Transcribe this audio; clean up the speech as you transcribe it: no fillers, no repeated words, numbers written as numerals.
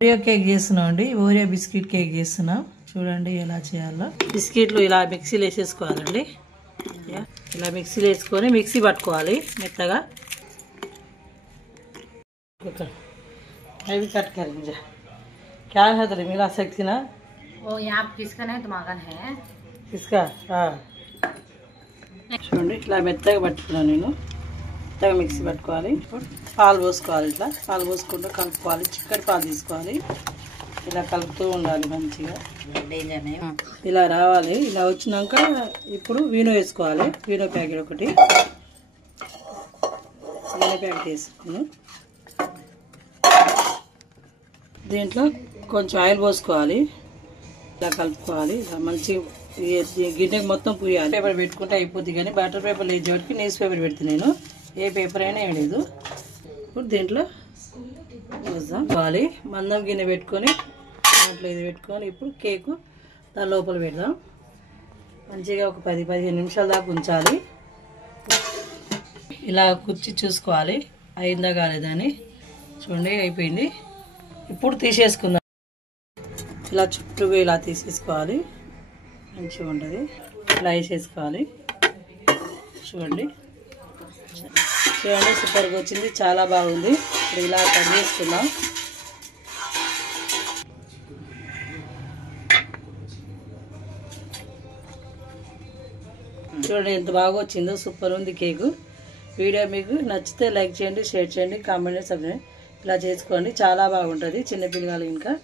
Oreo cake చేస్తున్నాం అండి. Oreo biscuit cake చేస్తున్నాం. చూడండి ఎలా చేయాలో. బిస్కెట్లు ఇలా మిక్సీలో వేసేసుకోవాలండి. ఇలా మిక్సీలో వేసుకొని మిక్సీ పట్టుకోవాలి మెత్తగా. अभी कट करेंगे क्या है तेरे मिला सकती ना वो यहाँ किसका नहीं तो मगन है किसका చూడండి ఇట్లా మెత్తగా పట్టుకున్నాను నేను. మెత్తగా మిక్సీ పట్టుకోవాలి. పాలు పోసుకోవాలి. ఇట్లా పాలు పోసుకుంటూ కలుపుకోవాలి. చిక్కటి పాలు తీసుకోవాలి. ఇలా కలుపుతూ ఉండాలి మంచిగా. ఇలా రావాలి. ఇలా వచ్చినాక ఇప్పుడు వీనో వేసుకోవాలి. వీనో ప్యాకెట్ ఒకటి వీనో ప్యాకెట్ వేసుకున్నాను. దీంట్లో కొంచెం ఆయిల్ పోసుకోవాలి. ఇలా కలుపుకోవాలి. ఇలా మంచిగా గిన్నెకి మొత్తం పూయాలి. పేపర్ పెట్టుకుంటే అయిపోద్ది కానీ బటర్ పేపర్ లేచి వాటికి న్యూస్ పేపర్ పెడుతుంది నేను. ఏ పేపర్ అయినా ఏం లేదు. ఇప్పుడు దీంట్లో పోద్దాం. కావాలి మందం గిన్నె పెట్టుకొని దాంట్లో ఇది పెట్టుకొని ఇప్పుడు కేకు దాని లోపల పెడదాం. మంచిగా ఒక 10-15 నిమిషాల దాకా ఉంచాలి. ఇలా కుర్చీ చూసుకోవాలి అయిందా కాలేదని. చూడండి అయిపోయింది. ఇప్పుడు తీసేసుకుందాం. ఇలా చుట్టూగా ఇలా తీసేసుకోవాలి. మంచిగా ఉంటుంది. ఇలా వేసేసుకోవాలి. చూడండి చూడండి సూపర్గా వచ్చింది. చాలా బాగుంది. ఇప్పుడు ఇలా కట్ చేసుకుందాం. చూడండి ఎంత బాగా వచ్చిందో. సూపర్ ఉంది కేకు. వీడియో మీకు నచ్చితే లైక్ చేయండి, షేర్ చేయండి, కామెంట్, సబ్స్క్రైబ్ ఇలా చేసుకోండి. చాలా బాగుంటుంది చిన్నపిల్లలు ఇంకా.